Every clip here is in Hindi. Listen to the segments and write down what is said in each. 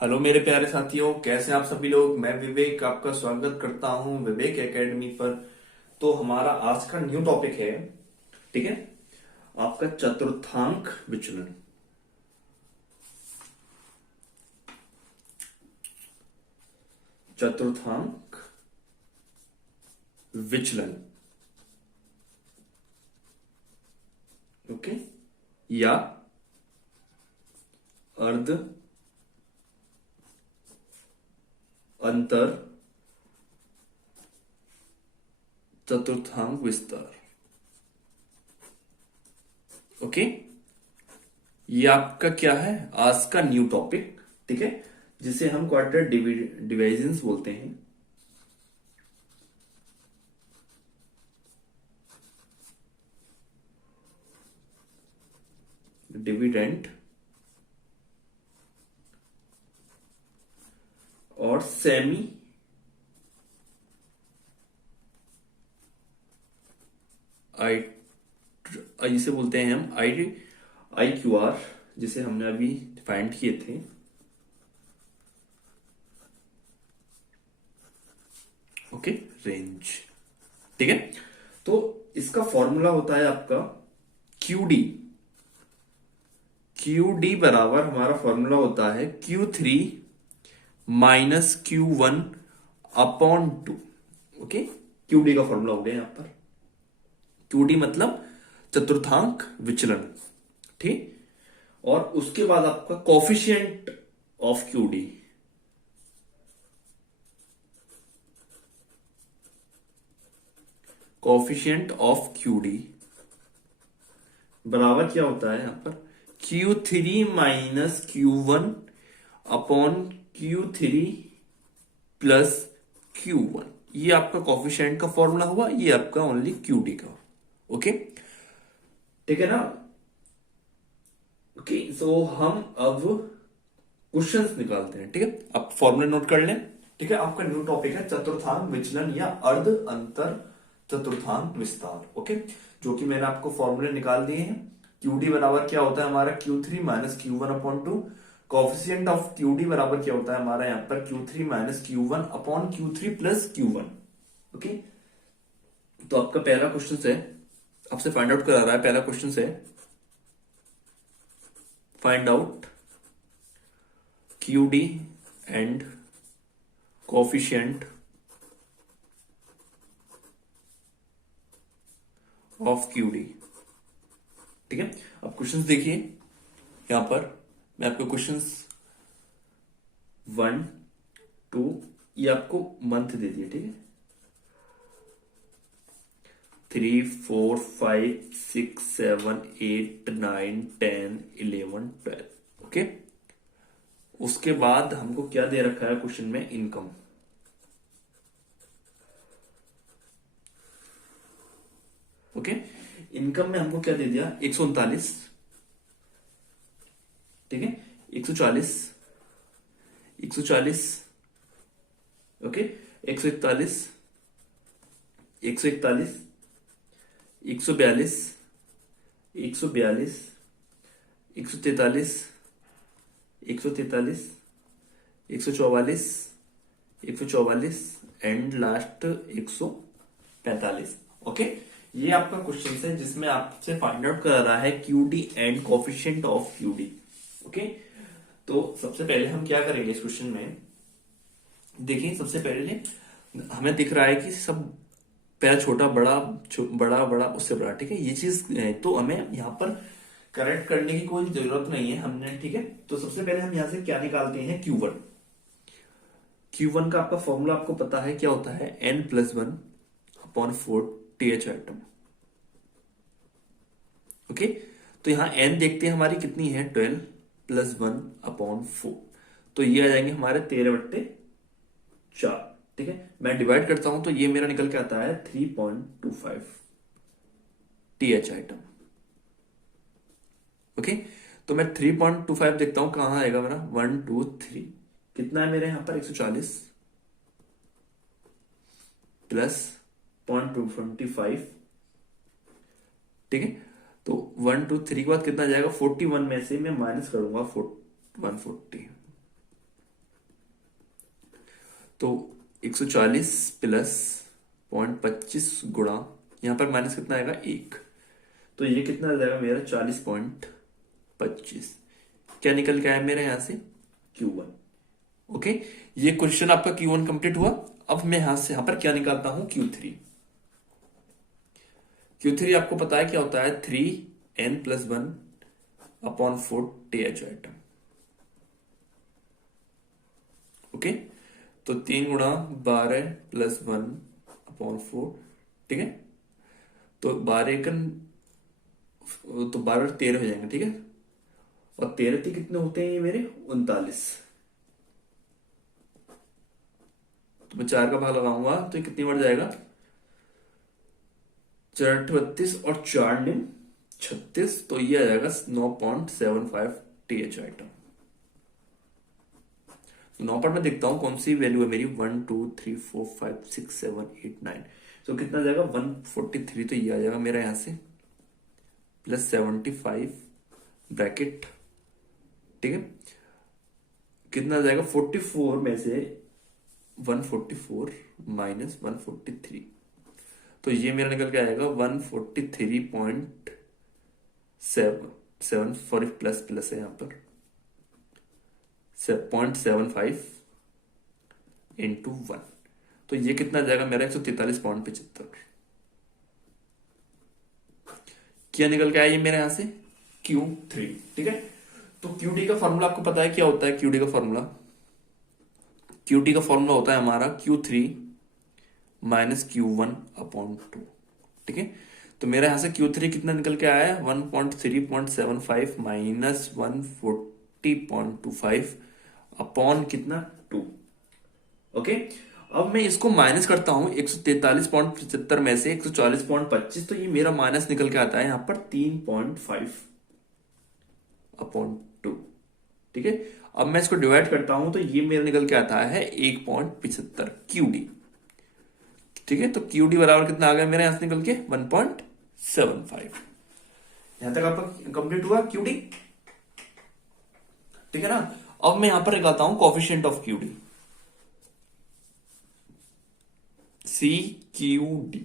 हेलो मेरे प्यारे साथियों, कैसे हैं आप सभी लोग। मैं विवेक आपका स्वागत करता हूं विवेक एकेडमी पर। तो हमारा आज का न्यू टॉपिक है, ठीक है, आपका चतुर्थांक विचलन। चतुर्थांक विचलन, ओके, या अर्ध अंतर चतुर्थांक विस्तार। ओके, ये आपका क्या है, आज का न्यू टॉपिक, ठीक है, जिसे हम क्वाड्रेट डिविजन्स बोलते हैं। डिविडेंड और सेमी आई, जिसे बोलते हैं हम आई क्यू आर, जिसे हमने अभी फाइंड किए थे। ओके, रेंज, ठीक है। तो इसका फॉर्मूला होता है आपका क्यू डी। क्यू डी बराबर हमारा फॉर्मूला होता है Q3 minus Q1 upon 2। Okay, Q D का फॉर्मूला हो गया यहां पर। क्यू डी मतलब चतुर्थांक विचलन, ठीक। और उसके बाद आपका coefficient of Q D, coefficient of Q D बराबर क्या होता है यहां पर Q3 minus Q1 upon Q3 plus Q1। ये आपका कॉफिशिएंट का फॉर्मूला हुआ, ये आपका ओनली क्यू डी का। ओके, ठीक है ना। ओके, सो हम अब क्वेश्चंस निकालते हैं, ठीक है। आप फॉर्मूला नोट कर लें, ठीक है। आपका न्यू टॉपिक है चतुर्थांक विचलन या अर्ध अंतर चतुर्थांक विस्तार। ओके, जो कि मैंने आपको फॉर्मूले निकाल दिए हैं। क्यू डी बराबर क्या होता है हमारा Q3 minus Q1 upon 2। Coefficient of Q D बराबर क्या होता है हमारा यहाँ पर Q3 minus Q1 upon Q3 plus Q1। Okay, तो आपका पहला क्वेश्चन है, आपसे फाइंड आउट करा रहा है। पहला क्वेश्चन है find out QD and coefficient of QD, ठीक है। अब क्वेश्चंस देखिए, यहां पर मैं आपको क्वेश्चंस 1, 2, ये आपको मंथ दे दिए, ठीक है। 3, 4, 5, 6, 7, 8, 9, 10, 11, 12। ओके, उसके बाद हमको क्या दे रखा है क्वेश्चन में, इनकम। ओके, इनकम में हमको क्या दे दिया, 139, ठीक है, 140, 140, ओके, 141, 141, 142, 142, 143, 143, 144, 144 एंड लास्ट 145। ओके, ये आपका क्वेश्चन है जिसमें आपसे फाइंड आउट कर रहा है QD and coefficient of QD. Okay, तो सबसे पहले हम क्या करेंगे इस क्वेश्चन में, देखिए सबसे पहले हमें दिख रहा है कि सब पहला छोटा बड़ा बड़ा बड़ा उससे बड़ा, ठीक है। ये चीज तो हमें यहाँ पर करेक्ट करने की कोई जरूरत नहीं है हमने, ठीक है। तो सबसे पहले हम यहां से क्या निकालते हैं, Q1। Q1 का आपका फॉर्मूला आपको पता है क्या होता है, n+1 upon 4 TH item. Okay, तो यहां n देखते हैं हमारी कितनी है, 12 प्लस 1 अपॉन 4। तो ये आ जाएंगे हमारे 13/4, ठीक है। मैं डिवाइड करता हूं तो ये मेरा निकल के आता है 3.25 TH आइटम। ओके, तो मैं 3.25 देखता हूं कहां आएगा मेरा, 1, 2, 3, कितना है मेरे यहां पर 140 प्लस 0.225, ठीक है। तो 1, 2, 3 के बाद कितना जाएगा, 41 में से मैं माइनस करूंगा 140, तो 140 प्लस 0.25 गुणा, यहां पर माइनस कितना आएगा 1, तो ये कितना आ जाएगा मेरा 40.25। क्या निकल के आया मेरे यहां से Q1। ओके, ये क्वेश्चन आपका Q1 कंप्लीट हुआ। अब मैं यहां पर क्या निकालता हूं Q3। Q3 आपको पता है क्या होता है, 3n+1/4 TH आइटम। ओके, तो 3 × 12+1/4, ठीक है, तो 12 हो जाएंगे, ठीक है, और 13 कितने होते हैं ये मेरे 39, तो मैं 4 का भाग लगाऊंगा तो ये कितनी बढ़ जाएगा, 4×8 = 32 और 4×9 = 36, तो ये आ जाएगा 9.75 TH आइटम। तो 9 पर मैं देखता हूं कौन सी वैल्यू है मेरी, 1 2 3 4 5 6 7 8 9, तो कितना जाएगा 143, तो ये आ जाएगा मेरा यहां से +75 ब्रैकेट, ठीक है, कितना जाएगा 44 में से 144 माइनस 143, तो ये मेरा निकल के आएगा 143.7, सॉरी प्लस प्लस है यहाँ पर 0.75 इंटू 1, तो ये कितना जाएगा मेरा 143.75। क्या निकल के आया ये मेरे यहां से Q3, ठीक है। तो QD का फॉर्मूला आपको पता है क्या होता है, QD का फॉर्मूला होता है हमारा Q3 - Q1/2, ठीक है। तो मेरे यहां से Q3 कितना निकल के आया है 1.3.75 माइनस 140.25 अपॉन कितना 2। ओके, अब मैं इसको माइनस करता हूं 143.75 में से 140.25, तो ये मेरा माइनस निकल के आता है यहां पर 3.5/2, ठीक है। अब मैं इसको डिवाइड करता हूं तो ये मेरा निकल के आता है 1.75 QD, ठीक है। तो QD बराबर कितना आ गया मेरे यहां से निकल के 1.75। यहां तक आपका कंप्लीट हुआ QD, ठीक है ना। अब मैं यहां पर लगाता हूं coefficient of QD, CQD,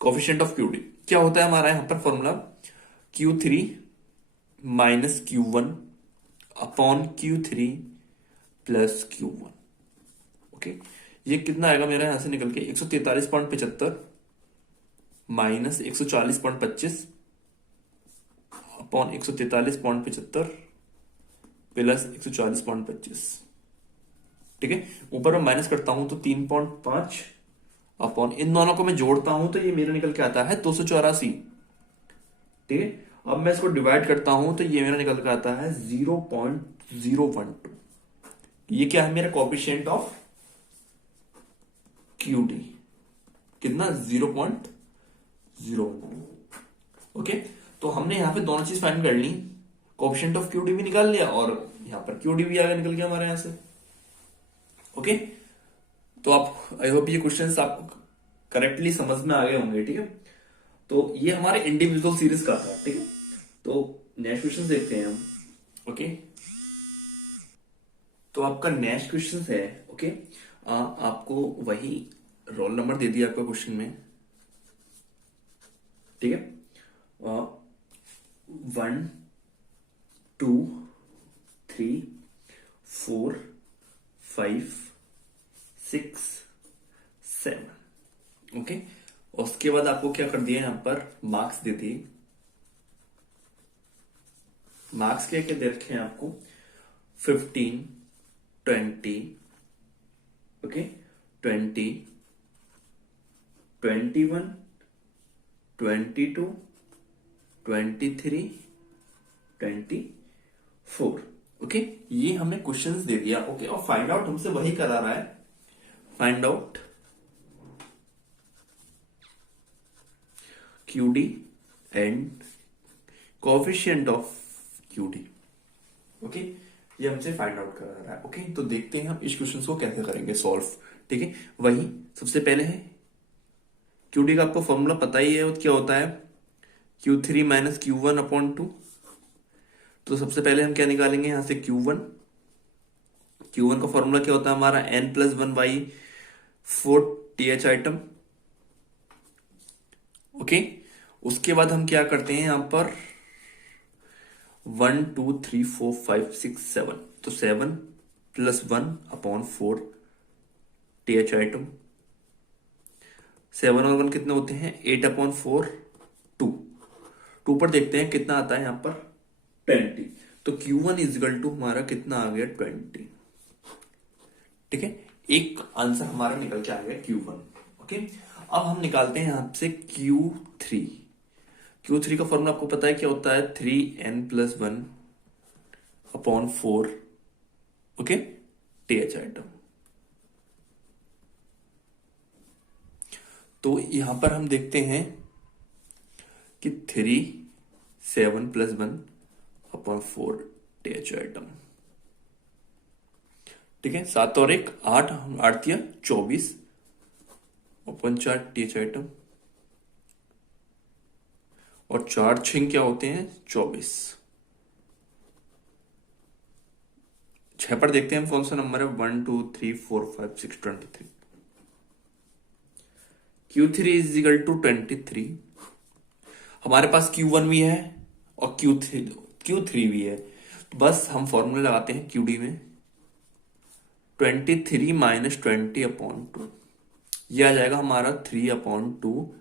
coefficient of QD क्या होता है हमारा यहां पर formula, Q3 - Q1 upon Q3 plus Q1। Okay, ये कितना आएगा मेरा यहां से निकल के 143.75 माइनस 140.25 अपॉन 143.75 प्लस 140.25, ठीक है। ऊपर मैं माइनस करता हूं तो 3.5 अपॉन, इन दोनों को मैं जोड़ता हूं तो ये मेरा निकल के आता है 284, ठीक है। अब मैं इसको डिवाइड करता हूं तो ये मेरा निकल के आता है 0.012। ये क्या है मेरा कोफिशिएंट ऑफ QD, कितना 0.012। ओके, तो हमने यहां पे दोनों चीज फाइंड कर ली, कोफिशिएंट ऑफ QD भी निकाल लिया और यहां पर QD भी आगे निकल गया हमारे यहां से। ओके, तो आप, आई होप ये क्वेश्चंस आपको करेक्टली समझ में आ गए होंगे, ठीक है। तो ये हमारे इंडिविजुअल सीरीज का था, ठीक है। तो नेक्स्ट क्वेश्चन देखते हैं हम। ओके, तो आपका नेक्स्ट क्वेश्चन है, ओके, आपको वही रोल नंबर दे दिया आपका क्वेश्चन में, ठीक है। 1 2 3 4 5 6 7, ओके। उसके बाद आपको क्या कर दिया, यहां पर मार्क्स दे दिए। मार्क्स क्या क्या दे रखे हैं आपको, 15 20, ओके, 20 21 22 23 24, ओके। ये हमें क्वेश्चंस दे दिया, ओके। और फाइंड आउट हमसे वही करा रहा है, find out QD and coefficient of QD, okay. ये हमसे फाइंड आउट करा रहा है, ओके। तो देखते हैं हम इस क्वेश्चन को कैसे करेंगे सॉल्व, ठीक है। वही सबसे पहले है QD का आपको फॉर्मूला पता ही है, क्या होता है Q3 - Q1/2। तो सबसे पहले हम क्या निकालेंगे यहां से Q1, Q1 का फॉर्मूला क्या होता है हमारा n+1/4 TH आइटम। ओके, उसके बाद हम क्या करते हैं यहां पर 1 2 3 4 5 6 7, तो 7+1/4 TH आइटम। 7 और 1 कितने होते हैं 8/4 2। 2 पर देखते हैं कितना आता है यहां पर 20। तो Q1 इजिकल टू हमारा कितना आ गया 20। ठीक है, एक आंसर हमारा निकल के आ गया Q1। ओके, अब हम निकालते हैं यहां से Q3। Q3 का फॉर्मूला आपको पता है क्या होता है 3n+1/4 ओके TH आइटम। तो यहां पर हम देखते हैं कि 7+1/4 TH आइटम। ठीक है, 7 और 1 8, 8 या 24/4 TH आइटम। और 4 6 क्या होते हैं 24। 6 पर देखते हैं हम कौन सा नंबर है 1 2 3 4 5 6 23। Q3 is equal to 23। हमारे पास Q1 भी है और Q3 भी है, तो बस हम फॉर्मूला लगाते हैं QD में 23 - 20/2, यह आ जाएगा हमारा 3/2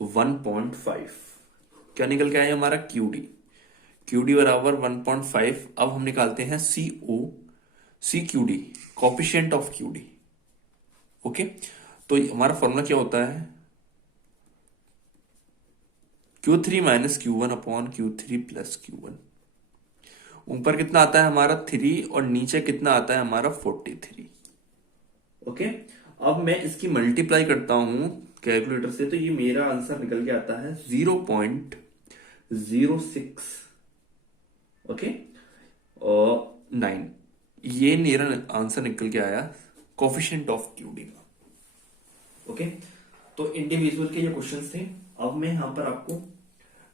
1.5। क्या निकल के आया हमारा QD बराबर 1.5। अब हम निकालते हैं CQD, coefficient of QD। Okay, तो हमारा फॉर्मूला क्या होता है Q3 - Q1/Q3 + Q1। ऊपर कितना आता है हमारा 3 और नीचे कितना आता है हमारा 43। ओके, अब मैं इसकी मल्टीप्लाई करता हूं कैलकुलेटर से, तो ये मेरा आंसर निकल के आता है 0.06 ओके और 9। ये मेरा आंसर निकल के आया कोफिशिएंट ऑफ QD का। ओके, तो इंडिविजुअल के ये क्वेश्चंस थे। अब मैं यहां पर आपको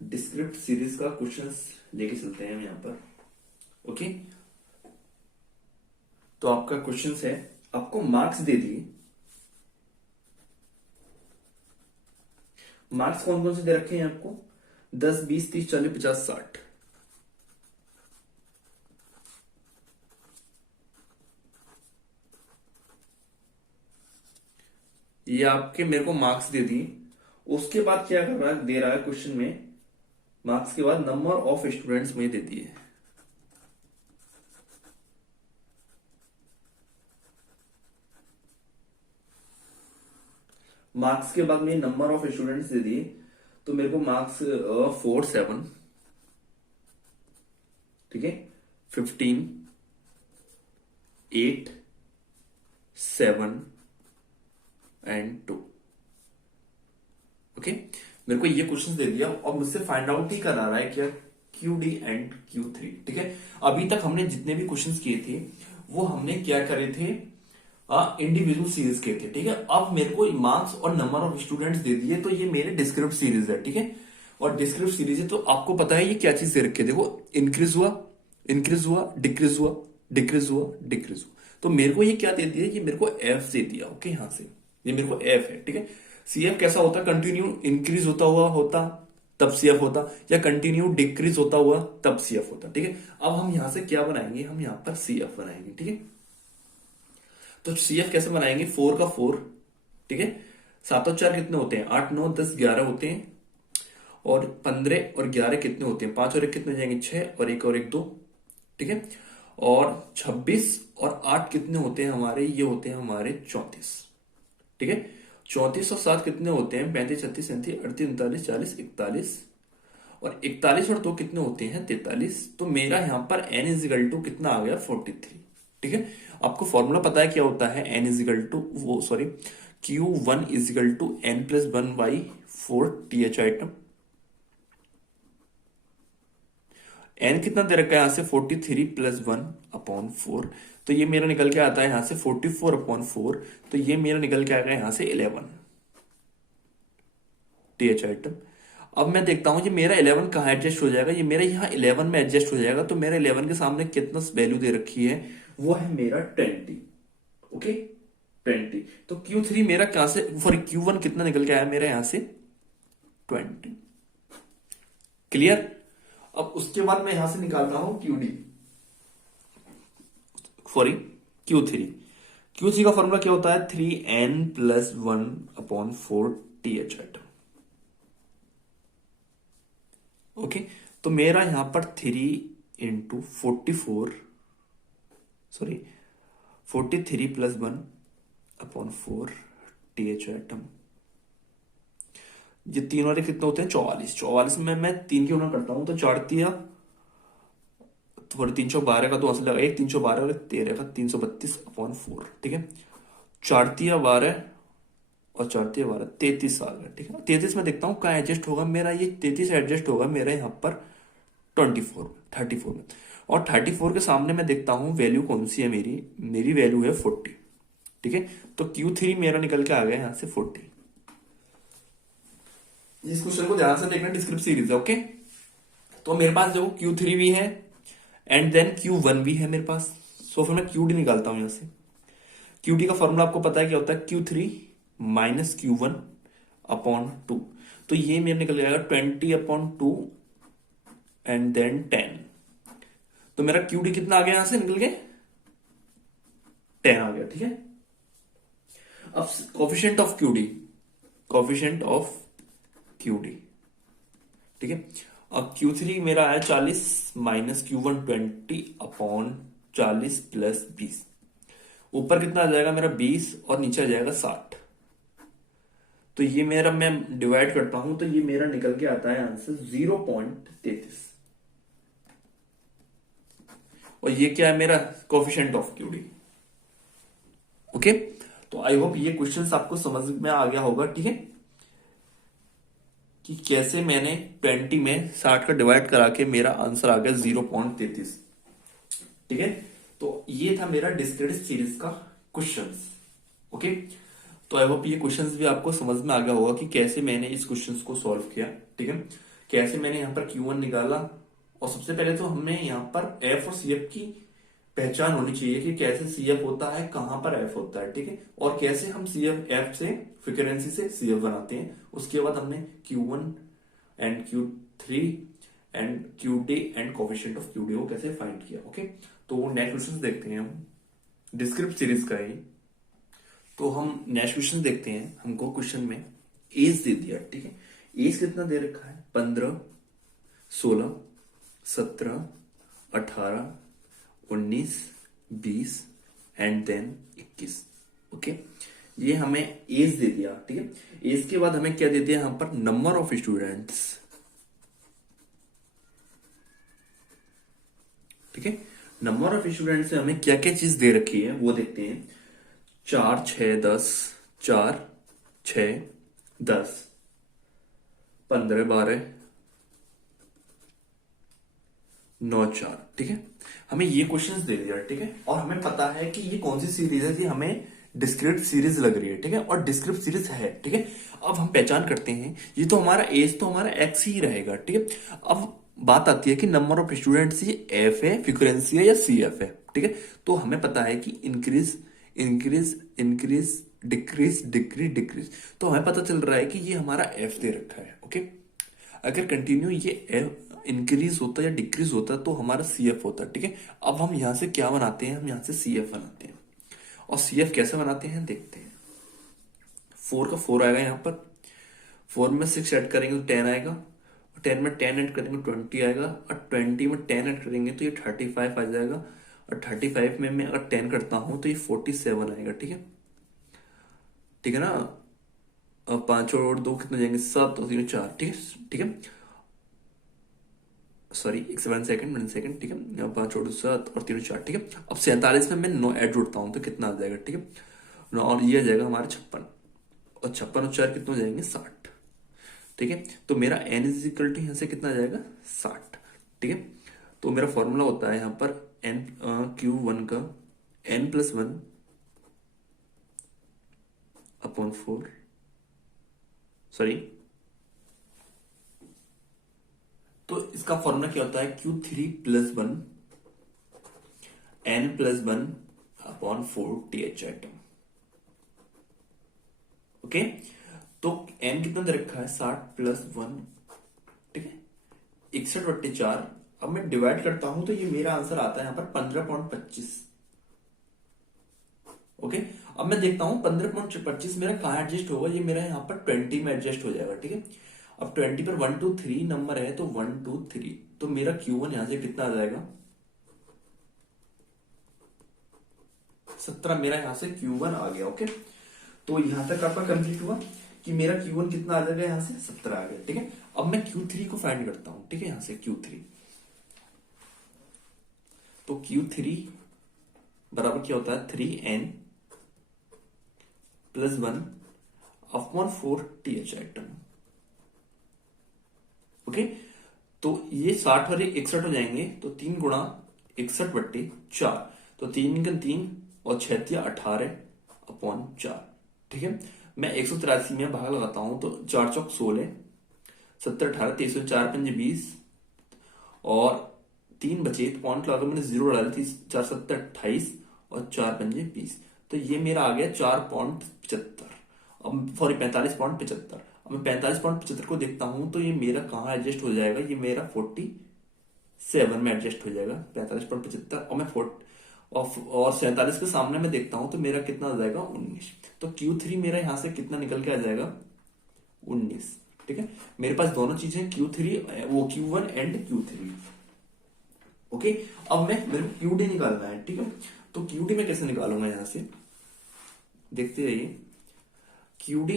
डिस्क्रिप्ट सीरीज का क्वेश्चंस लेके चलते हैं यहां पर। ओके, तो आपका क्वेश्चन है, आपको मार्क्स दे दिए। मार्क्स कौन कौन से दे रखे हैं आपको 10 20 30 40 50 60। ये आपके मेरे को मार्क्स दे दिए। उसके बाद क्या कर रहा है दे रहा है क्वेश्चन में, मार्क्स के बाद नंबर ऑफ स्टूडेंट्स में दे दिए। मार्क्स के बाद में नंबर ऑफ स्टूडेंट्स दे दिए, तो मेरे को मार्क्स 4 7 ठीक है 15 8 7 एंड 2। ओके, मेरे को ये क्वेश्चन दे दिया और मुझसे फाइंड आउट ही करा रहा है क्या QD एंड Q3। ठीक है, अभी तक हमने जितने भी क्वेश्चंस किए थे वो हमने क्या करे थे इंडिविजुअल सीरीज के थे। ठीक है, अब मेरे को मार्क्स और नंबर ऑफ स्टूडेंट्स दे दिए, तो ये मेरे डिस्क्रिप्ट सीरीज है। ठीक है, और डिस्क्रिप्ट सीरीज है तो आपको पता है ये क्या चीज दे रखी है, देखो इंक्रीज हुआ डिक्रीज हुआ डिक्रीज हुआ डिक्रीज हुआ। तो मेरे को ये क्या दे दिया, ये मेरे को F दे दिया। ओके, यहां से ये मेरे को F है। ठीक है, CF कैसा होता, कंटिन्यू इंक्रीज होता तब CF होता, या कंटिन्यू डिक्रीज होता तब CF होता। ठीक है, अब हम यहां से क्या बनाएंगे, हम यहां पर CF बनाएंगे। ठीक है, तो CF कैसे बनाएंगे 4 का 4। ठीक है, 7 और 4 कितने होते हैं 8 9 10 11 होते हैं, और 15 और 11 कितने होते हैं 5 और 1 कितने हो जाएंगे 6 और 1 और 1 2। ठीक है, और 26 और 8 कितने होते हैं हमारे, ये होते हैं हमारे 34। ठीक है, 34 और 7 कितने होते हैं 35 36 37 38 39 40 41, और 41 और 2 कितने होते हैं 43। तो मेरा यहां पर n इजिकल टू कितना आ गया 43। ठीक है, आपको फॉर्मूला पता है क्या होता है n इजिकल टू वो sorry Q1 is equal to n+1/4 TH item. n कितना दे रखा है यहां से 43 + 1/4, तो ये मेरा निकल के आता है यहां से 44/4, तो ये मेरा निकल के आएगा यहां से 11 TH आइटम। अब मैं देखता हूं ये मेरा 11 कहां एडजस्ट हो जाएगा, ये मेरा यहाँ 11 में एडजस्ट हो जाएगा। तो मेरा 11 के सामने कितना वैल्यू दे रखी है वो है मेरा 20। ओके 20। तो Q3 मेरा क्या से, सॉरी Q1 कितना निकल के आया मेरा यहां से 20। क्लियर। अब उसके बाद मैं यहां से निकालता हूं QD, सॉरी Q3। Q3 का फॉर्मूला क्या होता है 3n+1/4 TH एटम। ओके तो मेरा यहां पर 3 × 44, सॉरी 43+1/4 TH एटम। ये तीन वाले कितने होते हैं 44। 44 में मैं 3 की गुणा करता हूं तो 4 तिया, थोड़ी 312 का 2 आंसर लगा, एक 312 और एक 13 का 332/4। ठीक है 4 तिया 12 और 4 तिया 12, 33 आ गया। ठीक है 33 में देखता हूँ कहाँ एडजस्ट होगा मेरा, ये 33 एडजस्ट होगा मेरा यहाँ पर 34 में। और 34 के सामने मैं देखता हूँ वैल्यू कौन सी है मेरी, मेरी वैल्यू है 40। ठीक है तो Q3 मेरा निकल के आ गया यहाँ से 40। इस क्वेश्चन को ध्यान से देखना, डिस्क्रिप्टिव सीरीज है। ओके तो मेरे पास देखो Q3 भी है एंड देन Q1 भी है मेरे पास। सो फिर मैं QD निकालता हूं यहां से। QD का फॉर्मूला आपको पता है क्या होता है, Q3 - Q1/2। तो ये मेरे निकल जाएगा 20/2 एंड देन 10। तो मेरा QD कितना आ गया यहां से निकल के 10 आ गया। ठीक है अब coefficient of QD, coefficient of QD। ठीक है अब Q3 मेरा आया 40 - Q1 20/40 + 20। ऊपर कितना आ जाएगा मेरा 20 और नीचे आ जाएगा 60। तो ये मेरा मैं डिवाइड करता हूं तो ये मेरा निकल के आता है आंसर 0.33। और ये क्या है मेरा कोफिशिएंट ऑफ QD। ओके तो आई होप ये क्वेश्चंस आपको समझ में आ गया होगा। ठीक है कि कैसे मैंने 20 में 60 का डिवाइड करा के मेरा आंसर आ गया 0.33। ठीक है तो ये था मेरा डिस्क्रिप्टिव सीरीज का क्वेश्चंस। ओके तो आई होप ये क्वेश्चंस भी आपको समझ में आ गया होगा कि कैसे मैंने इस क्वेश्चंस को सॉल्व किया। ठीक है कैसे मैंने यहाँ पर Q1 निकाला। और सबसे पहले तो हमें यहाँ पर F और CF की पहचान होनी चाहिए कि कैसे CF होता है, कहां पर F होता है। ठीक है और कैसे हम F से फ्रीक्वेंसी से CF बनाते हैं। उसके बाद हमने Q1 and Q3 and QD and coefficient of QD को कैसे फाइंड किया। ओके तो नेक्स्ट क्वेश्चन देखते हैं हम, डिस्क्रिप्ट सीरीज का ही। तो हम नेक्स्ट क्वेश्चन देखते हैं। हमको क्वेश्चन में एज दे दिया। ठीक है एज कितना दे रखा है 15, 16, 17, 18, 19, 20 एंड देन 21। ओके ये हमें एज दे दिया। ठीक है एज के बाद हमें क्या दे दिया यहां पर नंबर ऑफ स्टूडेंट्स। ठीक है नंबर ऑफ स्टूडेंट्स से हमें क्या क्या चीज दे रखी है वो देखते हैं। 4, 6, 10, 4, 6, 10, 15, 12, 9, 4। ठीक है हमें ये क्वेश्चंस दे दिया। ठीक है और हमें पता है कि ये कौन सी सीरीज है कि हमें डिस्क्रिप्ट सीरीज लग रही है। ठीक है और डिस्क्रिप्ट सीरीज है। ठीक है अब हम पहचान करते हैं ये तो हमारा एज तो हमारा एक्स ही रहेगा। ठीक है अब बात आती है कि नंबर ऑफ स्टूडेंट्स ये एफ है, फ्रीक्वेंसी है या CF है। ठीक है तो हमें पता है कि increase increase increase decrease decrease decrease. तो हमें पता चल रहा है कि ये हमारा एफ दे रखा है। ओके अगर कंटिन्यू ये इंक्रीज होता या डिक्रीज होता तो हमारा CF होता। ठीक है अब हम यहां से क्या बनाते हैं, हम यहां से CF बनाते हैं। और CF कैसे बनाते हैं देखते हैं। 4 का 4 आएगा यहाँ पर, 4 में 6 ऐड करेंगे तो 10 आएगा, और 10 में 10 ऐड करेंगे 20 आएगा, और 20 में 10 ऐड करेंगे तो ये 35 आ जाएगा, और 35 में मैं अगर 10 करता हूं तो ये 47 आएगा। ठीक है ठीक है ना। 5 और 2 कितने जाएंगे 7 और 3 4। ठीक है ठीक है सॉरी एक 7 सेकंड 1 सेकंड। ठीक है 5 और 7 और 3 4। ठीक है अब 47 में मैं 9 ऐड जोड़ता हूं तो कितना आ जाएगा। ठीक है 9 और ये आ जाएगा हमारा 56, और 56 और 4 कितने हो जाएंगे 60। ठीक है तो मेरा n इज इक्वल टू यहां से कितना आ जाएगा 60। ठीक है तो मेरा फॉर्मूला होता है यहां पर n Q1 का n+1/4, सॉरी तो इसका फॉर्मूला क्या होता है Q3 + 1 n+1 upon 4 TH item. Okay, तो n कितना दे रखा है 60+1, ठीक है 61/4। अब मैं डिवाइड करता हूं तो ये मेरा आंसर आता है यहां पर 15.25। ओके, अब मैं देखता हूं 15.25 मेरा कहां एडजस्ट होगा, ये मेरा यहां पर 20 में एडजस्ट हो जाएगा, ठीक है। अब 20 पर 1 2 3 नंबर है तो 1 2 3, तो मेरा Q1 यहां से कितना आ जाएगा 17, मेरा यहां से Q1 आ गया। ओके, तो यहां तक आपका कंप्लीट हुआ कि मेरा Q1 कितना आ जाएगा, यहां से 17 आ गया, ठीक है। अब मैं Q3 को फाइंड करता हूं, ठीक है, यहां से Q3, तो Q3 बराबर क्या होता है 3n+1 upon 4 TH item. Okay, तो ये 60 और 61 हो जाएंगे, तो 3 गुणा 61/4, तो 3 का 3 और 6 18 अपॉन 4, ठीक है। मैं 183 में भाग लगाता हूं तो 4 चौक 16, 70 18 23, 4 5 20 और 3 बचे, तो पॉइंट लगा मैंने 0 डाला, 4 7 28 और 4 5 20, तो ये मेरा आ गया 4.75, अब सॉरी 45.75। अब मैं 45.75 को देखता हूं तो ये मेरा कहाँ एडजस्ट हो जाएगा, ये मेरा 47 में एडजस्ट हो जाएगा 45.75, और मैं और 47 के सामने में देखता हूं तो मेरा कितना आ जाएगा 19, तो Q3 मेरा यहां से कितना निकल के आ जाएगा 19, ठीक है। मेरे पास दोनों चीजें Q3 वो Q1 एंड Q3। ओके, अब मेरे को QD निकालना है, ठीक है। तो QD में कैसे निकालूंगा, यहां से देखते रहिए। QD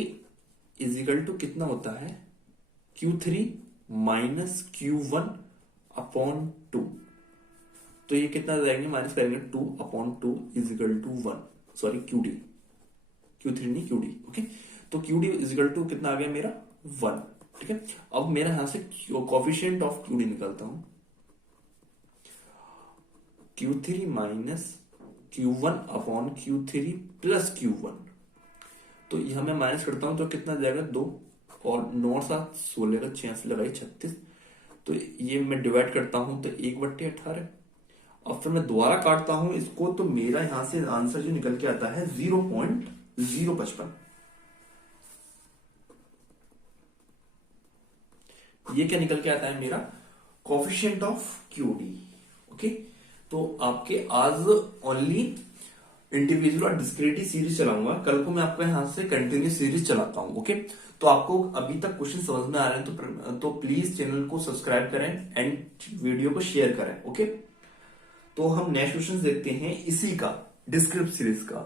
इज इक्वल टू कितना होता है Q3 माइनस Q1 अपॉन 2, तो ये कितना जाएंगे माइनस करेंगे 2 upon 2 is equal to 1, sorry Q3 नहीं QD। ओके, तो QD इज इक्वल टू कितना आ गया मेरा 1, ठीक है। अब मेरा यहां से कोफिशिएंट ऑफ QD निकालता हूं, Q3 minus Q1 upon Q3 plus Q1, तो यहां मैं माइनस करता हूं तो कितना जाएगा 2 और 9 7 16 का 86 लगाई 36, तो ये मैं डिवाइड करता हूं तो 1/18। अब फिर मैं दोबारा काटता हूं इसको, तो मेरा यहां से आंसर जो निकल के आता है 0.055। ये क्या निकल के आता है मेरा कोफिशिएंट ऑफ QD। ओके, तो आपके आज ओनली इंडिविजुअल और डिस्क्रीट सीरीज चलाऊंगा, कल को मैं आपको यहां से कंटिन्यूस सीरीज चलाता हूं। ओके, तो आपको अभी तक क्वेश्चन समझ में आ रहे हैं तो प्लीज चैनल को सब्सक्राइब करें एंड वीडियो को शेयर करें। ओके, तो हम नेक्स्ट क्वेश्चन देखते हैं इसी का डिस्क्रिप्ट सीरीज का।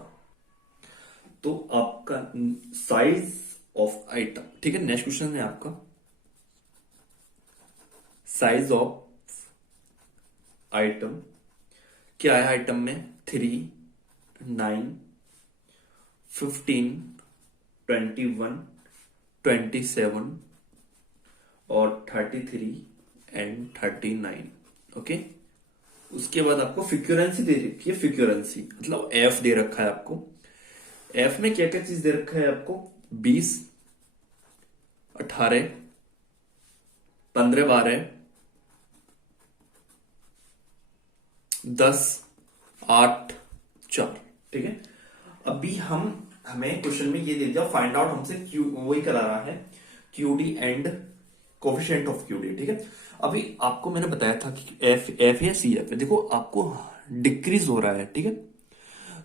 तो आपका साइज ऑफ आइटम, ठीक है, नेक्स्ट क्वेश्चन है आपका साइज ऑफ आइटम। क्या है आइटम में 3 9 15 21 27 और 33 एंड 39। ओके, उसके बाद आपको फ्रीक्वेंसी दे रखी है, फ्रीक्वेंसी मतलब एफ दे रखा है आपको। एफ में क्या क्या चीज दे रखा है आपको 20 18 15 12 10 8 4, ठीक है। अभी हमें क्वेश्चन में ये दे दिया फाइंड आउट, हमसे क्यू वही करा रहा है QD and coefficient of QD, ठीक है। अभी आपको मैंने बताया था कि एफ या CF है, देखो आपको डिक्रीज हो रहा है, ठीक है,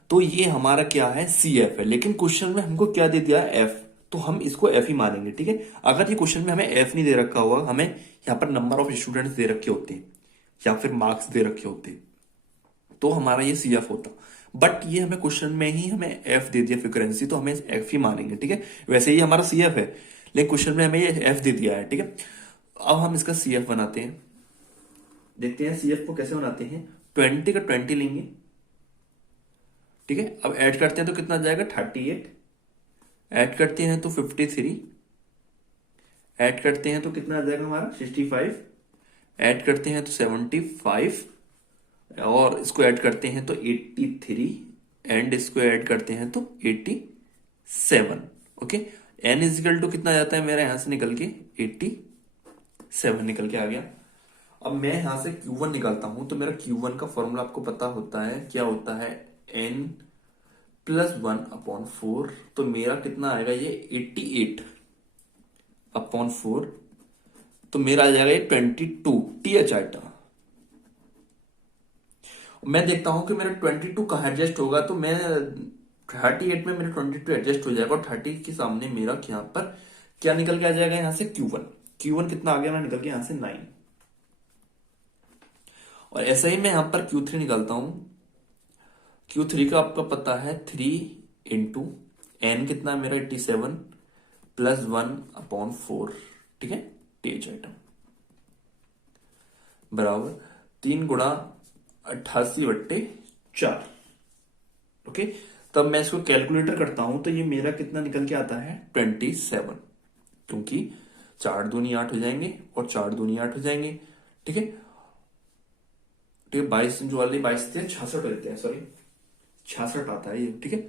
तो ये हमारा क्या है CF है, लेकिन क्वेश्चन में हमको क्या दे दिया है F, तो हम इसको F ही मानेंगे, ठीक है। अगर ये क्वेश्चन में हमें F नहीं दे रखा होगा, हमें यहाँ पर नंबर ऑफ स्टूडेंट्स दे रखे होते हैं या फिर मार्क्स दे रखे होते हैं, तो हमारा ये CF होता, बट ये हमें क्वेश्चन में ही हमें F दे दिया फ्रीक्वेंसी, तो हमें F ही मानेंगे, ठीक है। वैसे ही हमारा CF है, लेकिन क्वेश्चन में हमें ये F दे दिया है, ठीक है। अब हम इसका CF बनाते हैं, देखते हैं CF को कैसे बनाते हैं। 20 का 20 लेंगे, ठीक है। अब ऐड करते हैं तो कितना जाएगा 38, ऐड करते हैं तो 53, ऐड करते हैं तो कितना आ जाएगा हमारा 65, ऐड करते हैं तो 75 और इसको ऐड करते हैं तो 83 एंड इसको ऐड करते हैं तो 87। ओके, n इजिकल टू कितना जाता है मेरा यहां से निकल के 87 निकल के आ गया। अब मैं यहां से Q1 निकालता हूं, तो मेरा Q1 का फॉर्मूला आपको पता होता है, क्या होता है, n+1/4। तो मेरा कितना आएगा, ये 88/4। तो मेरा आ जाएगा ये 22 TH आइटम। मैं देखता हूं कि मेरा 22 कहाँ एडजस्ट होगा, तो मैं 38 में मेरा 22 एडजस्ट हो जाएगा, और 30 के सामने मेरा यहाँ पर क्या निकल के आ जाएगा, यहाँ से Q1। Q1 कितना आ गया, मैं निकल के यहाँ से 9। और ऐसा ही मैं यहाँ पर Q3 निकालता हूं। Q3 का आपका पता है 3 × n कितना है मेरा 87+1/4। ठीक है, TH आइटम बराबर 3 × 88/4। ओके, तब मैं इसको कैलकुलेटर करता हूं, तो ये मेरा कितना निकल के आता है 27, क्योंकि 4 दूनी 8 हो जाएंगे और 4 दूनी 8 हो जाएंगे। ठीक है, ठीक है, 22 जो वाली 22 × 66 होते हैं, सॉरी 66 आता है ये। ठीक है,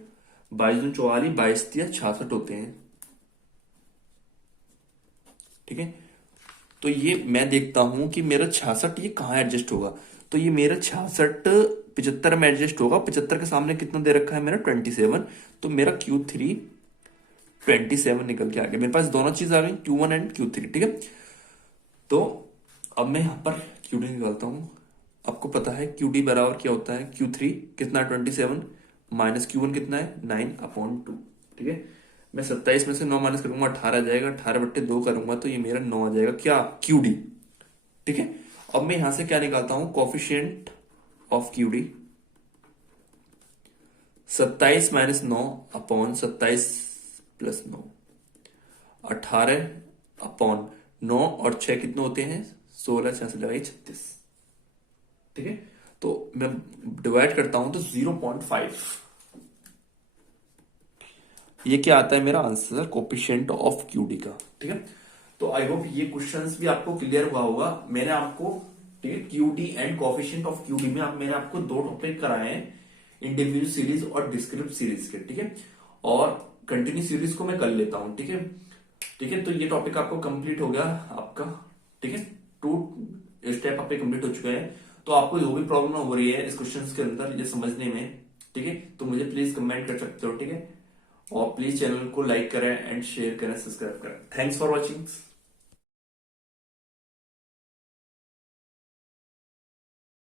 22 × 44 22 × 66 होते हैं। ठीक है, तो ये मैं देखता हूं कि मेरा 66 ये कहाँ एडजस्ट होगा, तो ये मेरा 66 75 में एडजस्ट होगा। 75 के सामने कितना दे रखा है मेरा 27, तो मेरा Q3 27 निकल के आ गया। मेरे पास दोनों चीज आ गई, Q1 एंड Q3। ठीक है, तो अब मैं यहां पर QD निकालता हूं। आपको पता है QD बराबर क्या होता है, Q3 कितना 27 माइनस Q1 कितना है 9/2। ठीक है, मैं 27 में से 9 माइनस करूंगा 18 आ जाएगा, 18/2 करूंगा तो ये मेरा 9 आ जाएगा, क्या QD। ठीक है, अब मैं यहां से क्या निकालता हूं, कोफिशिएंट ऑफ QD 27 - 9/27 + 9, 18/9 और 6 कितने होते हैं 16, 6 से लगाइए 36। ठीक है, तो मैं डिवाइड करता हूं तो 0.5, ये क्या आता है मेरा आंसर कोफिशिएंट ऑफ QD का। ठीक है, तो आई होप ये क्वेश्चंस भी आपको क्लियर हुआ होगा। मैंने आपको, ठीक है, QD and coefficient of QD में मैंने आपको 2 टॉपिक कराए हैं, इंडिविजुअल सीरीज और डिस्क्रिप्ट सीरीज के। ठीक है, और कंटिन्यू सीरीज को मैं कर लेता हूं। ठीक है, ठीक है, तो ये टॉपिक आपको कंप्लीट हो गया आपका। ठीक है, 2 स्टेप आपके कंप्लीट हो चुके हैं। तो आपको जो भी प्रॉब्लम हो रही है इस क्वेश्चंस के अंदर ये समझने में, ठीक है, तो मुझे प्लीज कमेंट कर सकते हो। ठीक है, और प्लीज चैनल को लाइक करें एंड शेयर करें, सब्सक्राइब करें। Thanks for watching.